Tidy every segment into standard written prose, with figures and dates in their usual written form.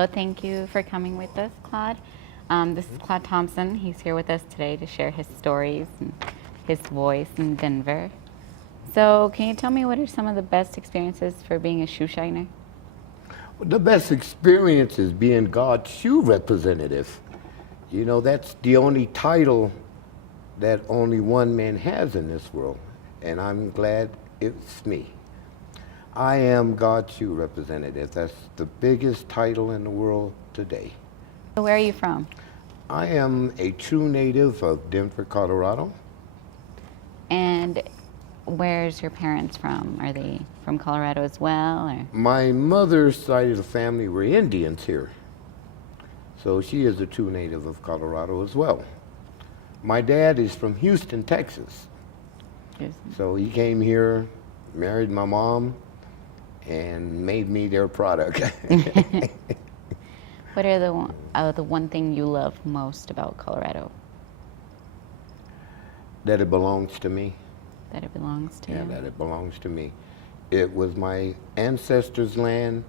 Hello, thank you for coming with us, Claude. This is Claude Thompson. He's here with us today to share his stories and his voice in Denver. So, can you tell me what are some of the best experiences for being a shoe shiner? The best experience is being God's shoe representative. You know, that's the only title that only one man has in this world, and I'm glad it's me. I am God's shoe representative. That's the biggest title in the world today. So where are you from? I am a true native of Denver, Colorado. And where's your parents from? Are they from Colorado as well? Or? My mother's side of the family were Indians here, so she is a true native of Colorado as well. My dad is from Houston, Texas. So he came here, married my mom, and made me their product. What are the one thing you love most about Colorado? That it belongs to me. That it belongs to Yeah, you? that it belongs to me. It was my ancestors' land,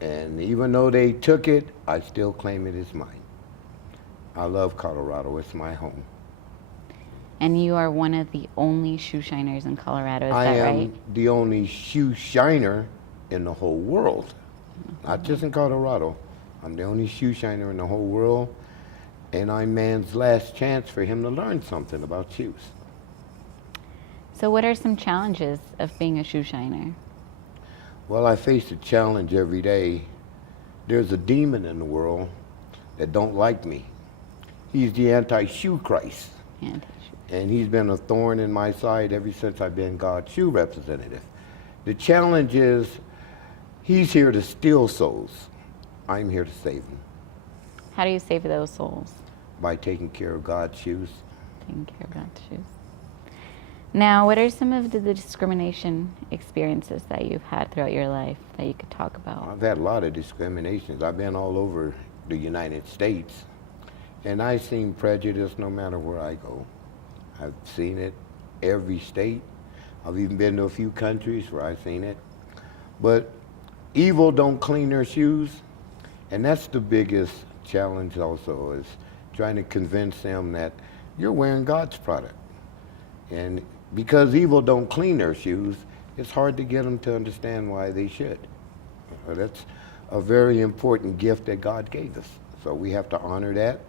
and even though they took it, I still claim it as mine. I love Colorado. It's my home. And you are one of the only shoe shiners in Colorado, is I that am right? the only shoe shiner in the whole world, not just in Colorado. I'm the only shoe shiner in the whole world, and I'm man's last chance for him to learn something about shoes. So what are some challenges of being a shoe shiner? Well, I face a challenge every day. There's a demon in the world that don't like me. He's the anti-shoe Christ. And he's been a thorn in my side ever since I've been God's shoe representative. The challenge is he's here to steal souls. I'm here to save them How do you save those souls? by taking care of God's shoes. Taking care of God's shoes. Now, what are some of the discrimination experiences that you've had throughout your life that you could talk about? I've had a lot of discriminations. I've been all over the United States, and I've seen prejudice no matter where I go. I've seen it every state. I've even been to a few countries where I've seen it. But evil don't clean their shoes, and that's the biggest challenge also, is trying to convince them that you're wearing God's product. And because evil don't clean their shoes, it's hard to get them to understand why they should. That's a very important gift that God gave us. So we have to honor that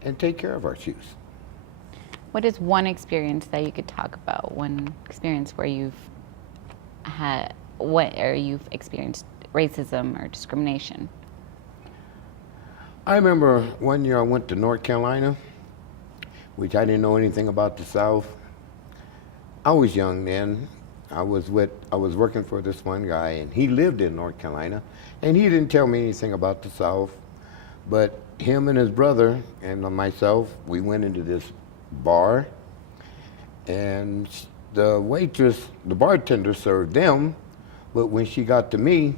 and take care of our shoes. What is one experience that you could talk about? One experience where you've experienced racism or discrimination? I remember one year I went to North Carolina, which I didn't know anything about the South. I was young then. I was working for this one guy, and he lived in North Carolina, and he didn't tell me anything about the South. But him and his brother and myself, we went into this bar, and the bartender served them, but when she got to me,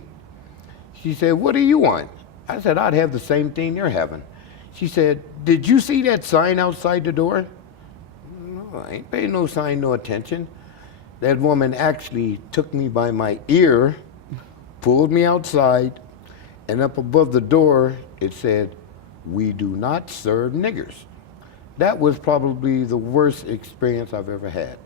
she said, "What do you want?" I said, "I'd have the same thing you're having." She said, "Did you see that sign outside the door?" "No, I ain't paying no sign, no attention." That woman actually took me by my ear, pulled me outside, and up above the door, it said, "We do not serve niggers." That was probably the worst experience I've ever had.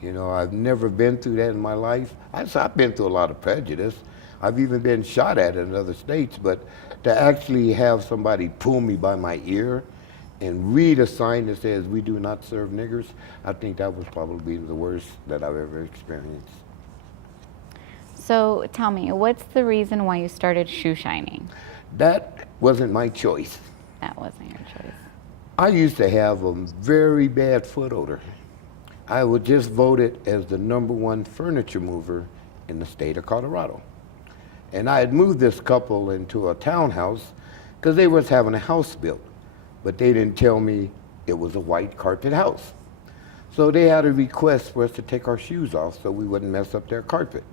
You know, I've never been through that in my life. I've been through a lot of prejudice. I've even been shot at in other states, but to actually have somebody pull me by my ear and read a sign that says, "We do not serve niggers," I think that was probably the worst that I've ever experienced. So tell me, what's the reason why you started shoe shining? That wasn't my choice. That wasn't your choice. I used to have a very bad foot odor. I was just voted as the #1 furniture mover in the state of Colorado. And I had moved this couple into a townhouse because they was having a house built, but they didn't tell me it was a white carpet house. So they had a request for us to take our shoes off so we wouldn't mess up their carpet.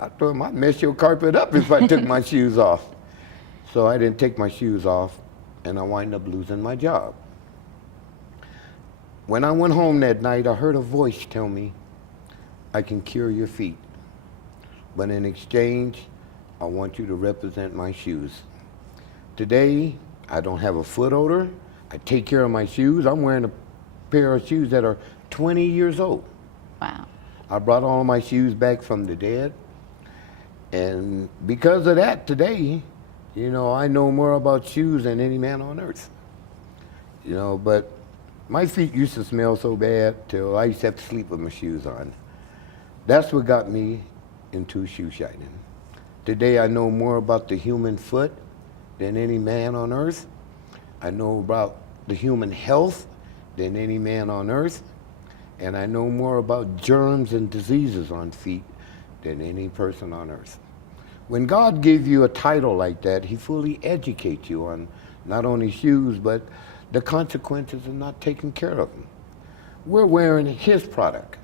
I told them, "I'd mess your carpet up if I took my shoes off." So I didn't take my shoes off, and I wind up losing my job. When I went home that night, I heard a voice tell me, "I can cure your feet, but in exchange, I want you to represent my shoes. Today, I don't have a foot odor. I take care of my shoes. I'm wearing a pair of shoes that are 20 years old. Wow. I brought all of my shoes back from the dead. And because of that, today, I know more about shoes than any man on earth. But my feet used to smell so bad till I used to have to sleep with my shoes on. That's what got me into shoe shining. Today I know more about the human foot than any man on earth. I know about the human health than any man on earth. And I know more about germs and diseases on feet than any person on earth. When God gives you a title like that, he fully educates you on not only shoes, but the consequences of not taking care of them. We're wearing his product.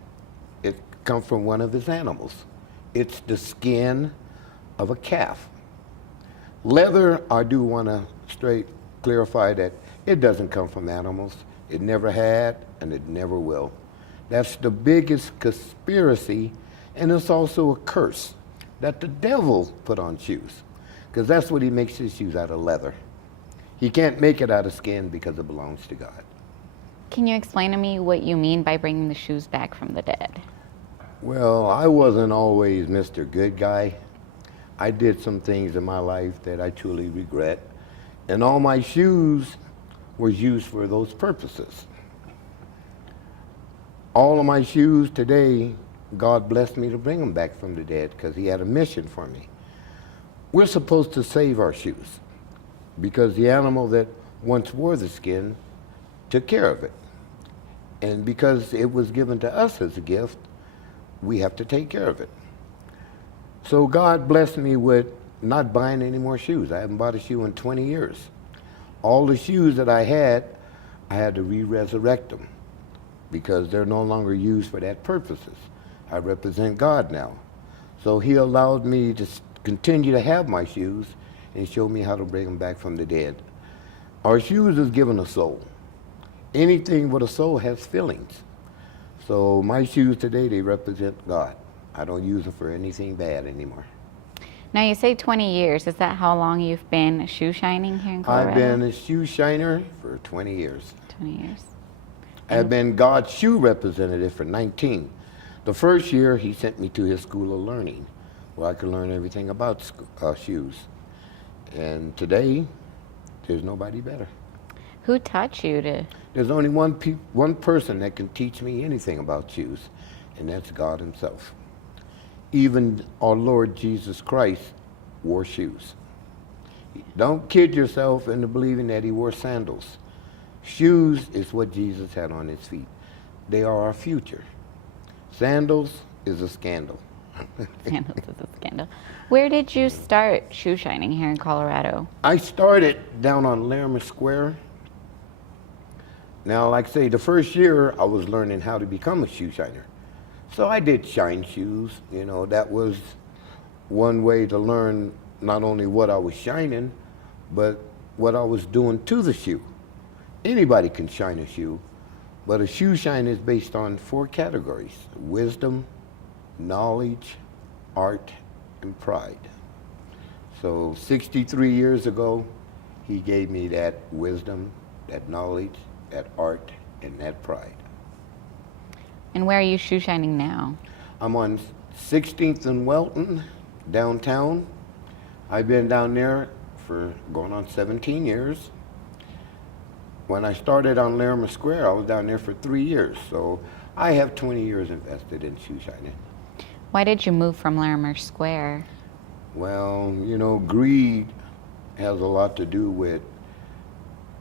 It comes from one of his animals. It's the skin of a calf. Leather, I do want to straight clarify that it doesn't come from animals. It never had, and it never will. That's the biggest conspiracy, and it's also a curse that the devil put on shoes, because that's what he makes his shoes out of, leather. He can't make it out of skin because it belongs to God. Can you explain to me what you mean by bringing the shoes back from the dead? Well, I wasn't always Mr. Good Guy. I did some things in my life that I truly regret, and all my shoes were used for those purposes. All of my shoes today, God blessed me to bring them back from the dead because he had a mission for me. We're supposed to save our shoes because the animal that once wore the skin took care of it. And because it was given to us as a gift, we have to take care of it. So God blessed me with not buying any more shoes. I haven't bought a shoe in 20 years. All the shoes that I had to re-resurrect them because they're no longer used for that purposes. I represent God now. So he allowed me to continue to have my shoes and show me how to bring them back from the dead. Our shoes is given a soul. Anything with a soul has feelings. So my shoes today, they represent God. I don't use them for anything bad anymore. Now you say 20 years. Is that how long you've been shoe shining here in Colorado? I've been a shoe shiner for 20 years. 20 years. I've been God's shoe representative for 19. The first year, he sent me to his school of learning, where I could learn everything about shoes. And today, there's nobody better. Who taught you to? There's only one person that can teach me anything about shoes, and that's God himself. Even our Lord Jesus Christ wore shoes. Don't kid yourself into believing that he wore sandals. Shoes is what Jesus had on his feet. They are our future. Sandals is a scandal. Sandals is a scandal. Where did you start shoe shining here in Colorado? I started down on Larimer Square. Now, like I say, the first year I was learning how to become a shoe shiner. So I did shine shoes. That was one way to learn not only what I was shining, but what I was doing to the shoe. Anybody can shine a shoe, but a shoe shine is based on 4 categories: wisdom, knowledge, art, and pride. So 63 years ago, he gave me that wisdom, that knowledge, that art, and that pride. And where are you shoe shining now? I'm on 16th and Welton, downtown. I've been down there for going on 17 years. When I started on Larimer Square, I was down there for 3 years. So I have 20 years invested in shoe shining. Why did you move from Larimer Square? Well, greed has a lot to do with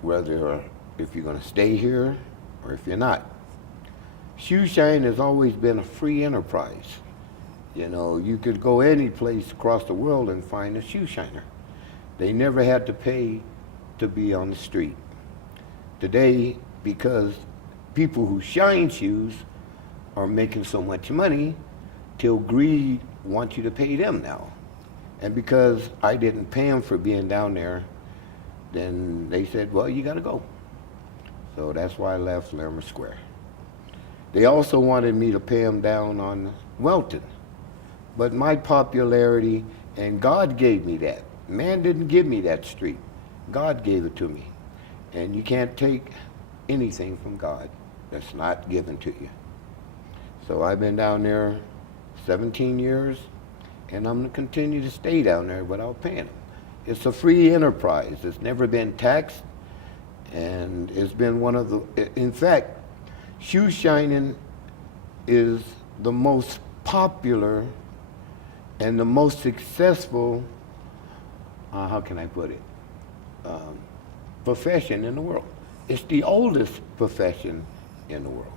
whether if you're going to stay here or if you're not. Shoe shine has always been a free enterprise. You could go any place across the world and find a shoe shiner. They never had to pay to be on the street. Today, because people who shine shoes are making so much money, till greed wants you to pay them now. And because I didn't pay them for being down there, then they said, well, you got to go. So that's why I left Larimer Square. They also wanted me to pay them down on Welton. But my popularity And God gave me that. Man didn't give me that street. God gave it to me. And you can't take anything from God that's not given to you. So I've been down there 17 years, and I'm going to continue to stay down there without paying them. It's a free enterprise. It's never been taxed, and it's been one of the, in fact, shoe shining is the most popular and the most successful, how can I put it, profession in the world. It's the oldest profession in the world.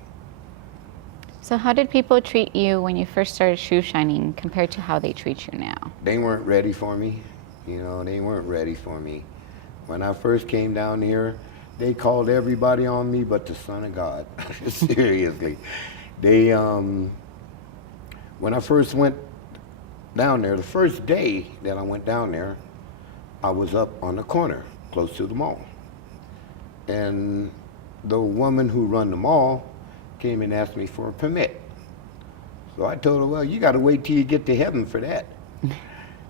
So how did people treat you when you first started shoe shining compared to how they treat you now? They weren't ready for me. You know, they weren't ready for me. When I first came down here, they called everybody on me but the Son of God. Seriously. They, when I first went down there, the first day that I went down there, I was up on the corner close to the mall. And the woman who run the mall came and asked me for a permit. So I told her, well, you got to wait till you get to heaven for that.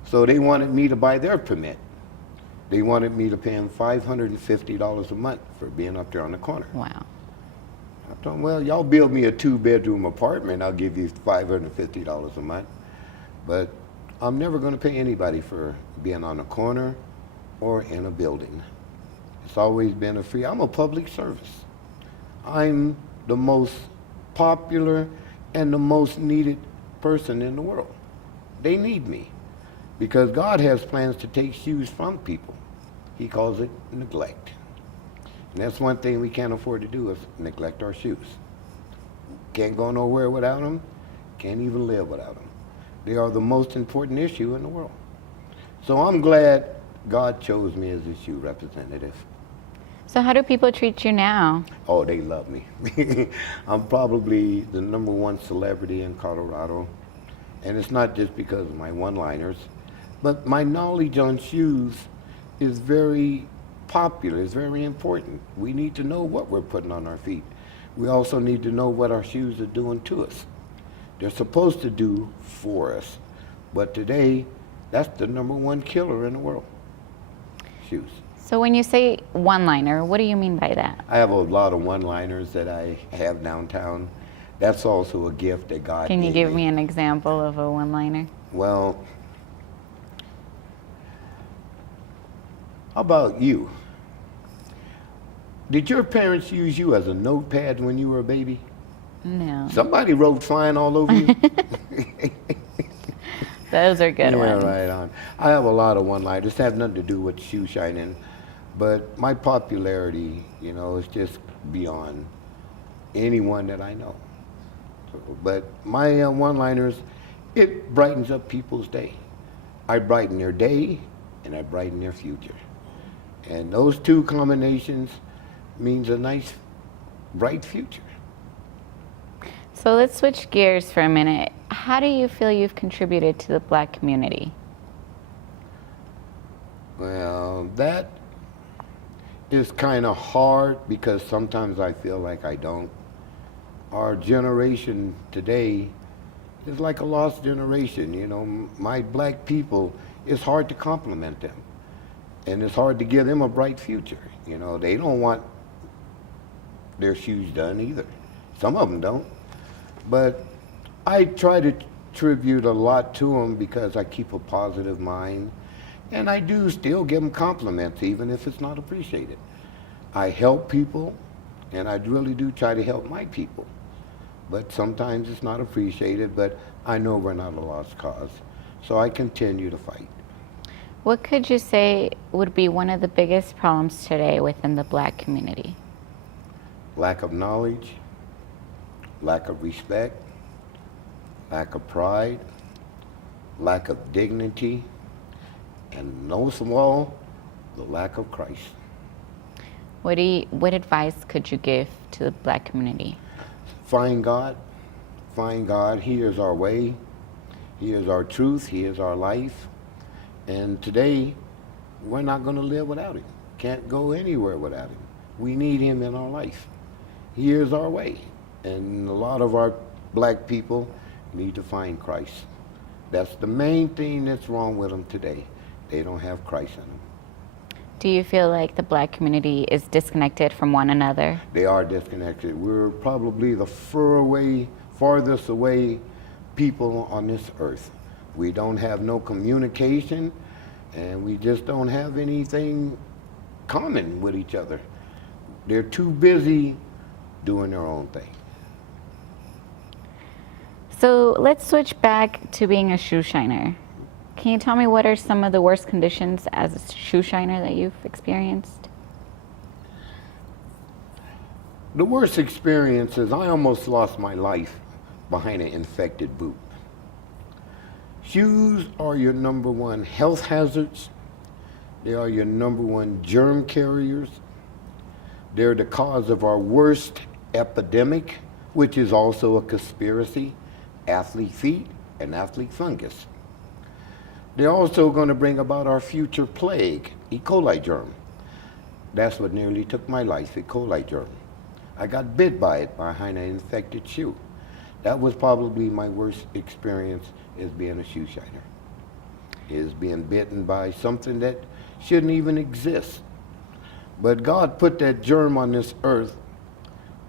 So they wanted me to buy their permit. They wanted me to pay them $550 a month for being up there on the corner. Wow. I told them, well, y'all build me a 2-bedroom apartment, I'll give you $550 a month. But I'm never going to pay anybody for being on a corner or in a building. It's always been a free, I'm a public service. I'm the most popular and the most needed person in the world. They need me because God has plans to take shoes from people. He calls it neglect. And that's one thing we can't afford to do is neglect our shoes. Can't go nowhere without them, can't even live without them. They are the most important issue in the world. So I'm glad God chose me as a shoe representative. So how do people treat you now? Oh, they love me. I'm probably the #1 celebrity in Colorado. And it's not just because of my one-liners, but my knowledge on shoes is very popular, it's very important. We need to know what we're putting on our feet. We also need to know what our shoes are doing to us. They're supposed to do for us. But today, that's the #1 killer in the world, shoes. So when you say one-liner, what do you mean by that? I have a lot of one-liners that I have downtown. That's also a gift that God Can you gave give me an example of a one-liner? Well, how about you? Did your parents use you as a notepad when you were a baby? No. Somebody wrote flying all over you? Those are good Yeah, ones. right on. I have a lot of one-liners. Have nothing to do with shoe shining, but my popularity, you know, is just beyond anyone that I know. So, but my one-liners, it brightens up people's day. I brighten their day, and I brighten their future. And those two combinations means a nice, bright future. So let's switch gears for a minute. How do you feel you've contributed to the Black community? Well, that is kind of hard because sometimes I feel like I don't. Our generation today is like a lost generation. You know, my black people, it's hard to compliment them. And it's hard to give them a bright future. You know, they don't want their shoes done either. Some of them don't. But I try to tribute a lot to them because I keep a positive mind. And I do still give them compliments, even if it's not appreciated. I help people, and I really do try to help my people. But sometimes it's not appreciated, but I know we're not a lost cause. So I continue to fight. What could you say would be one of the biggest problems today within the Black community? Lack of knowledge, lack of respect, lack of pride, lack of dignity, and most of all, the lack of Christ. What advice could you give to the Black community? Find God. Find God. He is our way. He is our truth. He is our life. And today, we're not going to live without Him. Can't go anywhere without Him. We need Him in our life. He is our way. And a lot of our black people need to find Christ. That's the main thing that's wrong with them today. They don't have Christ in them. Do you feel like the black community is disconnected from one another? They are disconnected. We're probably the farthest away people on this earth. We don't have no communication, and we just don't have anything common with each other. They're too busy doing their own thing. So let's switch back to being a shoe shiner. Can you tell me what are some of the worst conditions as a shoe shiner that you've experienced? The worst experience is I almost lost my life behind an infected boot. Shoes are your number one health hazards. They are your number one germ carriers. They're the cause of our worst epidemic, which is also a conspiracy, athlete feet and athlete fungus. They're also going to bring about our future plague, E. coli germ. That's what nearly took my life, E. coli germ. I got bit by it behind an infected shoe. That was probably my worst experience, is being a shoe shiner. Is being bitten by something that shouldn't even exist. But God put that germ on this earth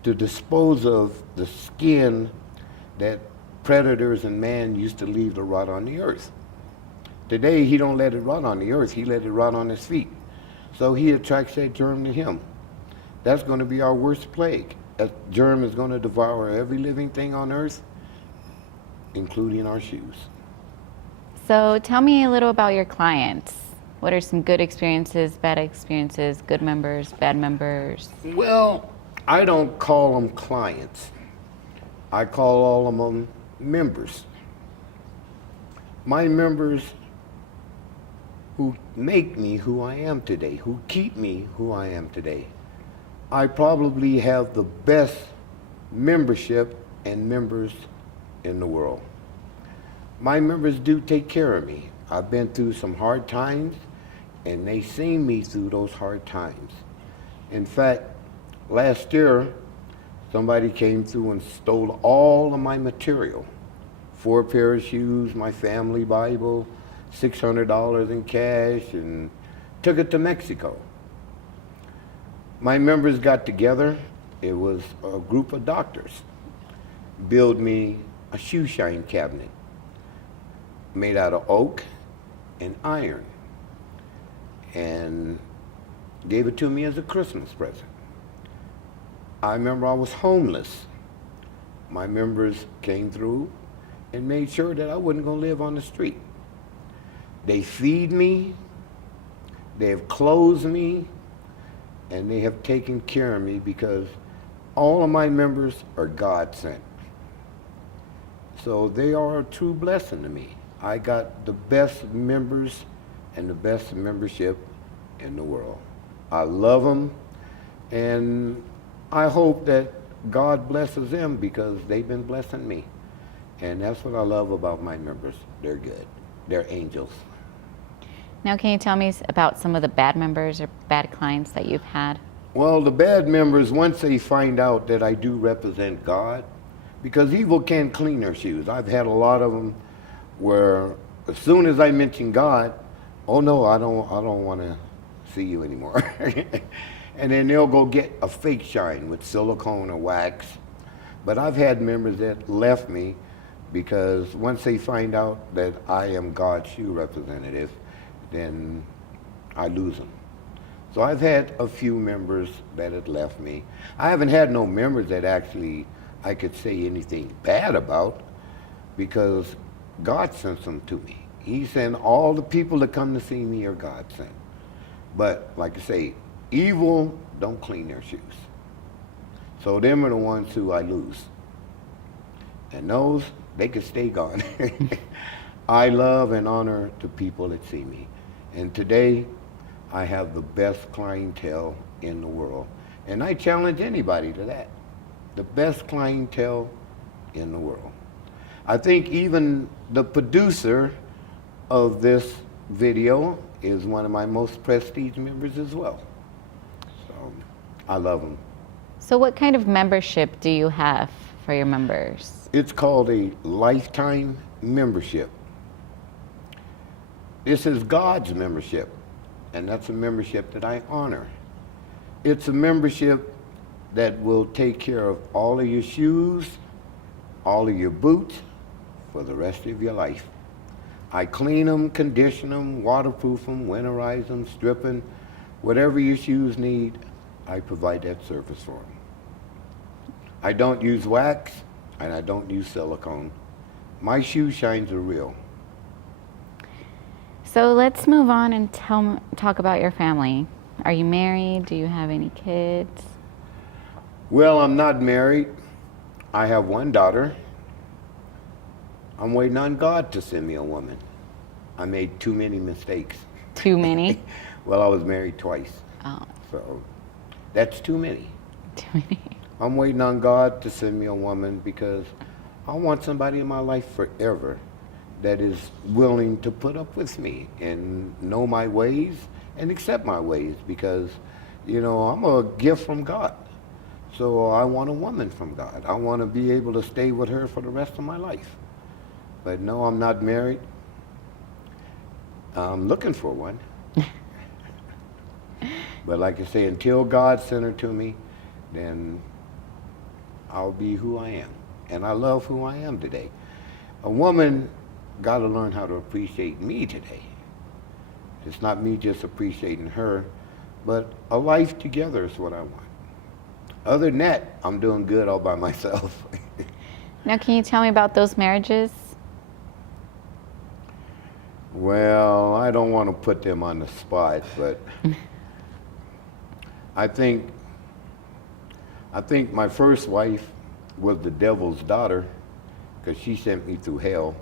to dispose of the skin that predators and man used to leave to rot on the earth. Today, he don't let it rot on the earth, he let it rot on his feet. So he attracts that germ to him. That's going to be our worst plague. That germ is going to devour every living thing on earth, including our shoes. So tell me a little about your clients. What are some good experiences, good members, bad members? Well, I don't call them clients. I call all of them members. My members who make me who I am today, who keep me who I am today. I probably have the best membership and members in the world. My members do take care of me. I've been through some hard times, and they seen me through those hard times. In fact, last year, somebody came through and stole all of my material. 4 pair of shoes, my family Bible, $600 in cash, and took it to Mexico. My members got together. It was a group of doctors. Built me a shoe shine cabinet made out of oak and iron, and gave it to me as a Christmas present. I remember I was homeless. My members came through and made sure that I wasn't going to live on the street. They feed me, they have clothed me, and they have taken care of me, because all of my members are God sent. So they are a true blessing to me. I got the best members and the best membership in the world. I love them, and I hope that God blesses them, because they've been blessing me. And that's what I love about my members. They're good. They're angels. Now, can you tell me about some of the bad members or bad clients that you've had? Well, the bad members, once they find out that I do represent God, because evil can't clean their shoes. I've had a lot of them where as soon as I mention God, oh no, I don't want to see you anymore. And then they'll go get a fake shine with silicone or wax. But I've had members that left me because once they find out that I am God's shoe representative, then I lose them. So I've had a few members that had left me. I haven't had no members that actually I could say anything bad about, because God sent them to me. He sent all the people that come to see me are God sent. But like I say, evil don't clean their shoes. So them are the ones who I lose. And those, they could stay gone. I love and honor the people that see me. And today, I have the best clientele in the world. And I challenge anybody to that. The best clientele in the world. I think even the producer of this video is one of my most prestige members as well. So I love them. So what kind of membership do you have for your members? It's called a lifetime membership. This is God's membership, and that's a membership that I honor. It's a membership that will take care of all of your shoes, all of your boots for the rest of your life. I clean them, condition them, waterproof them, winterize them, strip them. Whatever your shoes need, I provide that service for them. I don't use wax, and I don't use silicone. My shoe shines are real. So let's move on and talk about your family. Are you married? Do you have any kids? Well, I'm not married. I have one daughter. I'm waiting on God to send me a woman. I made too many mistakes. Too many? Well, I was married twice. Oh. So that's too many. Too many. I'm waiting on God to send me a woman because I want somebody in my life forever that is willing to put up with me and know my ways and accept my ways because, you know, I'm a gift from God. So I want a woman from God. I want to be able to stay with her for the rest of my life. But no, I'm not married. I'm looking for one. But like I say, until God sent her to me, then I'll be who I am. And I love who I am today. A woman got to learn how to appreciate me today. It's not me just appreciating her, but a life together is what I want. Other than that, I'm doing good all by myself. Now, can you tell me about those marriages? Well, I don't want to put them on the spot, but I think my first wife was the devil's daughter because she sent me through hell.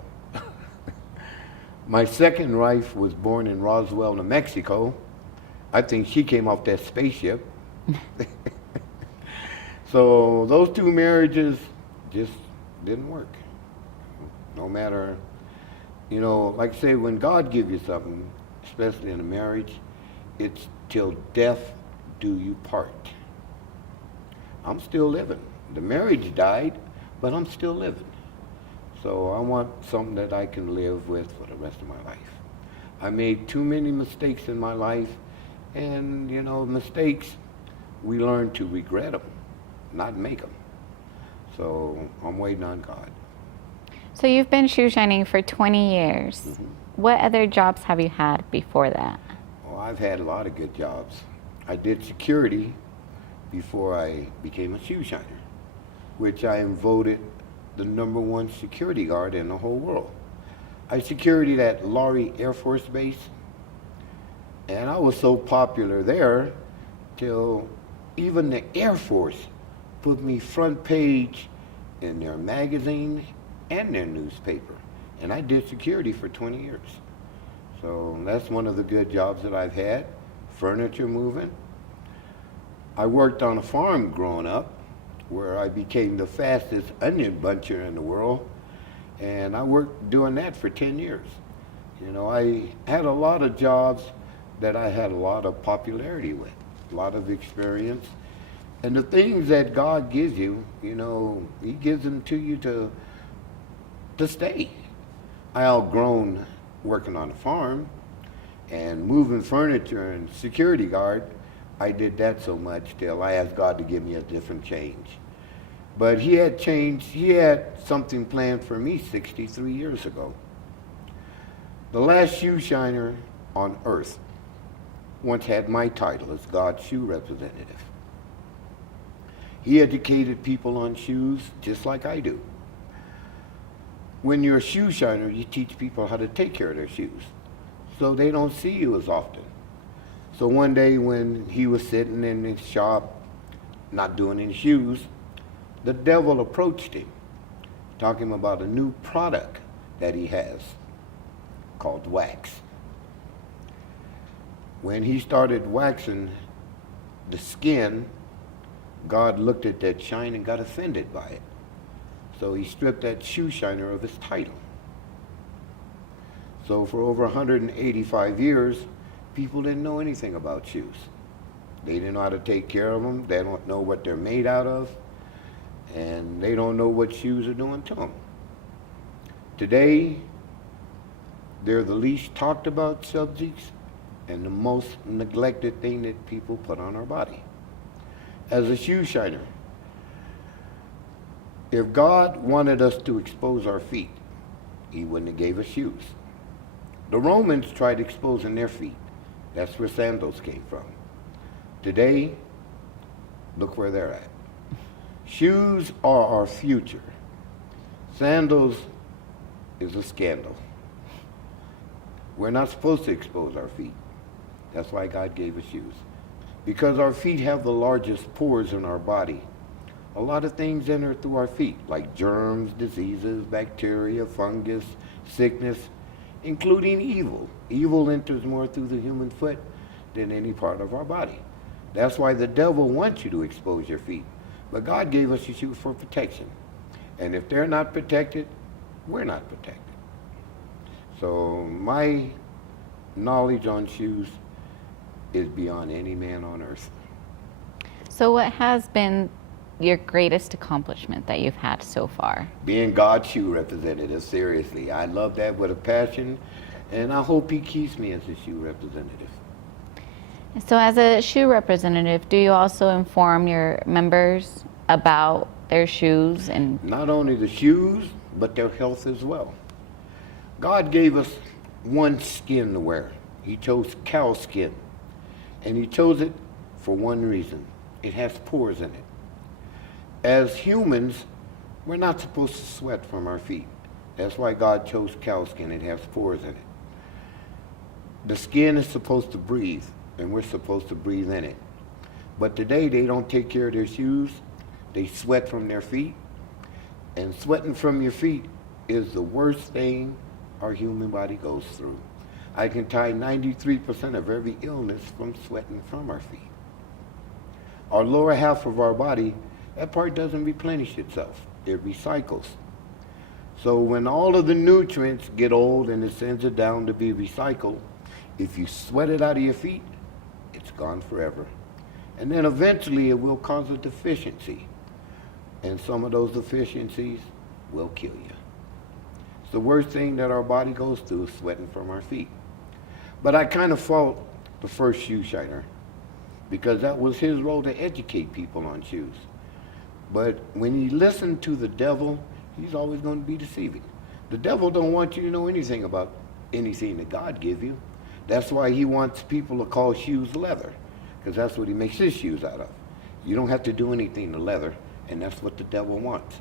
My second wife was born in Roswell, New Mexico. I think she came off that spaceship. So those two marriages just didn't work. No matter, you know, like I say, when God gives you something, especially in a marriage, it's till death do you part. I'm still living. The marriage died, but I'm still living. So I want something that I can live with for the rest of my life. I made too many mistakes in my life, and you know, mistakes, we learn to regret them, not make them. So I'm waiting on God. So you've been shoe shining for 20 years. Mm-hmm. What other jobs have you had before that? Well, I've had a lot of good jobs. I did security before I became a shoe shiner, which I am voted the #1 security guard in the whole world. I securityed at Laurie Air Force Base, and I was so popular there till even the Air Force put me front page in their magazine and their newspaper. And I did security for 20 years. So that's one of the good jobs that I've had, furniture moving. I worked on a farm growing up where I became the fastest onion buncher in the world. And I worked doing that for 10 years. You know, I had a lot of jobs that I had a lot of popularity with, a lot of experience. And the things that God gives you, you know, He gives them to you to stay. I outgrown working on a farm and moving furniture and security guard. I did that so much till I asked God to give me a different change. But He had changed, He had something planned for me 63 years ago. The last shoe shiner on earth once had my title as God's shoe representative. He educated people on shoes just like I do. When you're a shoe shiner, you teach people how to take care of their shoes so they don't see you as often. So one day when he was sitting in his shop, not doing any shoes, the devil approached him, talking about a new product that he has called wax. When he started waxing the skin, God looked at that shine and got offended by it. So he stripped that shoe shiner of his title. So for over 185 years, people didn't know anything about shoes. They didn't know how to take care of them. They don't know what they're made out of. And they don't know what shoes are doing to them. Today, They're the least talked about subjects and the most neglected thing that people put on our body. As a shoe shiner, if God wanted us to expose our feet, he wouldn't have gave us shoes. The Romans tried exposing their feet. That's where sandals came from. Today, look where they're at. Shoes are our future. Sandals is a scandal. We're not supposed to expose our feet. That's why God gave us shoes. Because our feet have the largest pores in our body. A lot of things enter through our feet, like germs, diseases, bacteria, fungus, sickness, including evil. Evil enters more through the human foot than any part of our body. That's why the devil wants you to expose your feet. But God gave us your shoes for protection. And if they're not protected, we're not protected. So my knowledge on shoes is beyond any man on earth. So what has been your greatest accomplishment that you've had so far? Being God's shoe representative, seriously. I love that with a passion, and I hope he keeps me as a shoe representative. So as a shoe representative, do you also inform your members about their shoes and Not only the shoes, but their health as well. God gave us one skin to wear. He chose cow skin, and he chose it for one reason. It has pores in it. As humans, we're not supposed to sweat from our feet. That's why God chose cow skin. It has pores in it. The skin is supposed to breathe, and we're supposed to breathe in it. But today, they don't take care of their shoes. They sweat from their feet. And sweating from your feet is the worst thing our human body goes through. I can tie 93% of every illness from sweating from our feet. Our lower half of our body, that part doesn't replenish itself. It recycles. So when all of the nutrients get old and it sends it down to be recycled, if you sweat it out of your feet, it's gone forever. And then eventually it will cause a deficiency. And some of those deficiencies will kill you. It's the worst thing that our body goes through is sweating from our feet. But I kind of fault the first shoe shiner because that was his role to educate people on shoes. But when you listen to the devil, he's always going to be deceiving. The devil don't want you to know anything about anything that God give you. That's why he wants people to call shoes leather, because that's what he makes his shoes out of. You don't have to do anything to leather, and that's what the devil wants.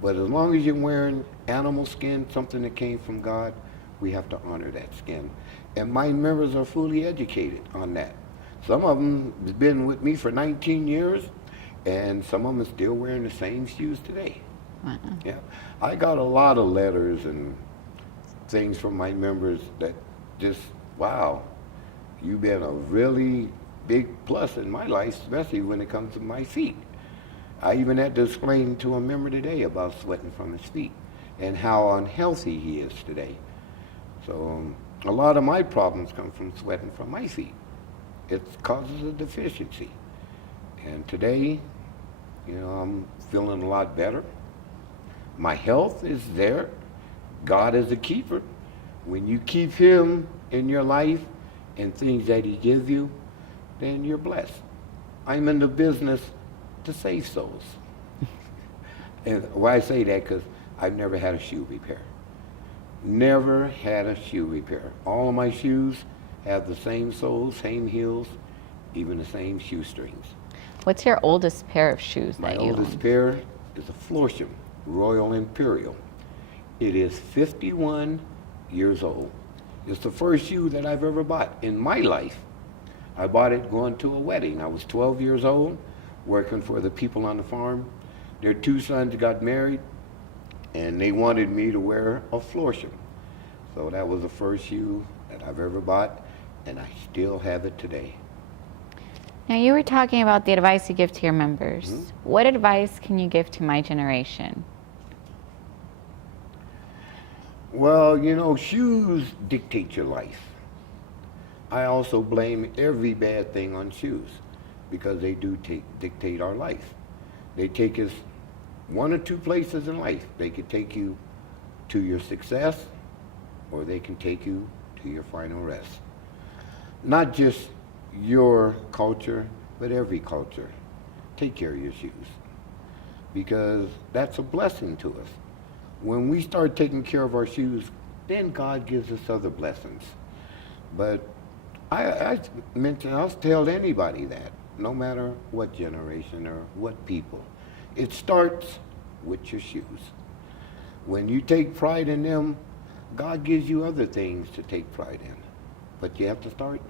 But as long as you're wearing animal skin, something that came from God, we have to honor that skin. And my members are fully educated on that. Some of them have been with me for 19 years, and some of them are still wearing the same shoes today. Wow. Yeah, I got a lot of letters and things from my members that just, wow, you've been a really big plus in my life, especially when it comes to my feet. I even had to explain to a member today about sweating from his feet and how unhealthy he is today. So a lot of my problems come from sweating from my feet. It causes a deficiency. And today, I'm feeling a lot better. My health is there. God is a keeper. When you keep him in your life and things that he gives you, then you're blessed. I'm in the business to save souls. And why I say that, because I've never had a shoe repair. Never had a shoe repair. All of my shoes have the same soles, same heels, even the same shoestrings. What's your oldest pair of shoes My that you oldest own? pair is a Florsham Royal Imperial. It is 51 years old. It's the first shoe that I've ever bought in my life. I bought it going to a wedding. I was 12 years old, working for the people on the farm. Their two sons got married, and they wanted me to wear a Florsham. So that was the first shoe that I've ever bought, and I still have it today. Now, you were talking about the advice you give to your members. Mm-hmm. What advice can you give to my generation? Well, shoes dictate your life. I also blame every bad thing on shoes because they do dictate our life. They take us one or two places in life. They could take you to your success, or they can take you to your final rest. Not just your culture, but every culture. Take care of your shoes, because that's a blessing to us. When we start taking care of our shoes, then God gives us other blessings. But I'll tell anybody that, no matter what generation or what people, it starts with your shoes. When you take pride in them, God gives you other things to take pride in. But you have to start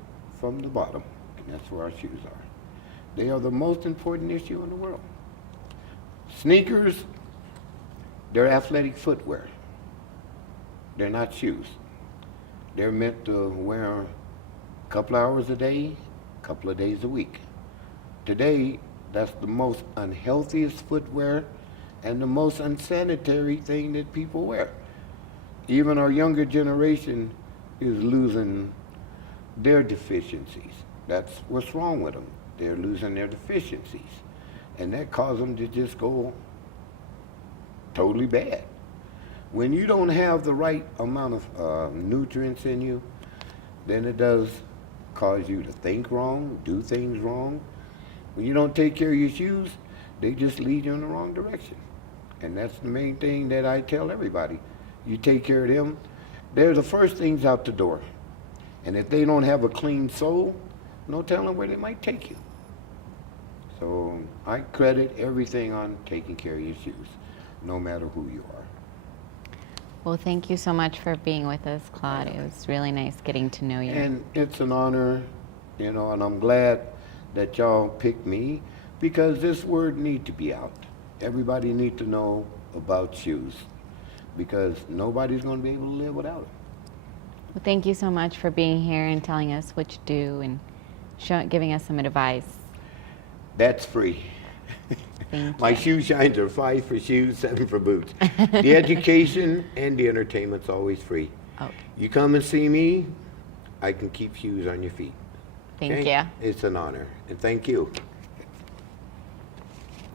from the bottom, and that's where our shoes are. They are the most important issue in the world. Sneakers, they're athletic footwear. They're not shoes. They're meant to wear a couple hours a day, a couple of days a week. Today, that's the most unhealthiest footwear and the most unsanitary thing that people wear. Even our younger generation is losing their deficiencies. That's what's wrong with them. They're losing their deficiencies. And that causes them to just go totally bad. When you don't have the right amount of nutrients in you, then it does cause you to think wrong, do things wrong. When you don't take care of your shoes, they just lead you in the wrong direction. And that's the main thing that I tell everybody. You take care of them, they're the first things out the door. And if they don't have a clean soul, no telling where they might take you. So I credit everything on taking care of your shoes, no matter who you are. Well, thank you so much for being with us, Claude. It was really nice getting to know you. And it's an honor, and I'm glad that y'all picked me, because this word need to be out. Everybody need to know about shoes, because nobody's going to be able to live without them. Well, thank you so much for being here and telling us what you do and giving us some advice. That's free. Thank My you. shoe shines are 5 for shoes, 7 for boots. The education and the entertainment's always free. Okay. You come and see me, I can keep shoes on your feet. Thank Okay? you. It's an honor, and thank you.